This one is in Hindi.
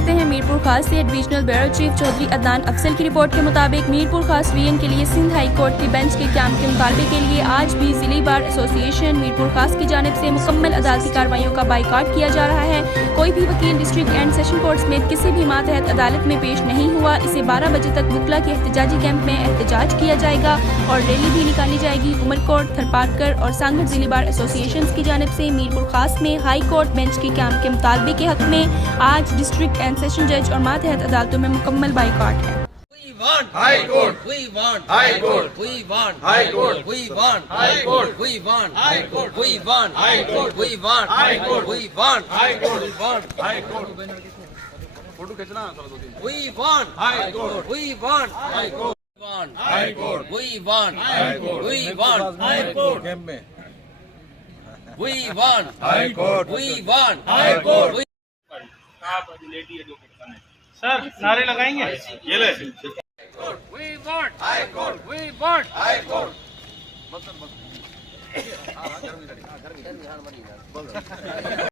करते हैं मीरपुर खास से divisional bureau chief Chaudhry Adnan Afzal की रिपोर्ट के मुताबिक मीरपुर खास वीएन के लिए सिंध हाई कोर्ट की बेंच के क्याम के मुतालबे के लिए आज भी जिले बार एसोसिएशन मीरपुर खास की जानिब से मुकम्मल अदालती कार्रवाइयों का बाइकाट किया जा रहा है। कोई भी वकील डिस्ट्रिक्ट एंड सेशन कोर्ट समेत किसी भी मातहत अदालत में पेश नहीं हुआ। इसे 12 बजे तक वकला के एहतजाजी कैंप में एहतजाज किया जाएगा और रैली भी निकाली जाएगी। उमरकोट, थरपारकर और सांगड़ जिले बार एसोसिएशन की जानिब से मीरपुर खास में हाई कोर्ट बेंच के क्याम के मुतालबे के हक में आज डिस्ट्रिक्ट एंड सेशन जज और मातहत अदालतों में मुकम्मल बाइकाट है। High Court. We want High Court. We want High Court. We want High Court. We want High Court. We want High Court. We want High Court. We want High Court. We want High Court. Photo खींचना We want High Court. We want High Court. High Court. We want High Court. We want High Court. We want High Court. We want High Court. Sir नारे लगाएंगे ये ले We want High Court. We want High Court.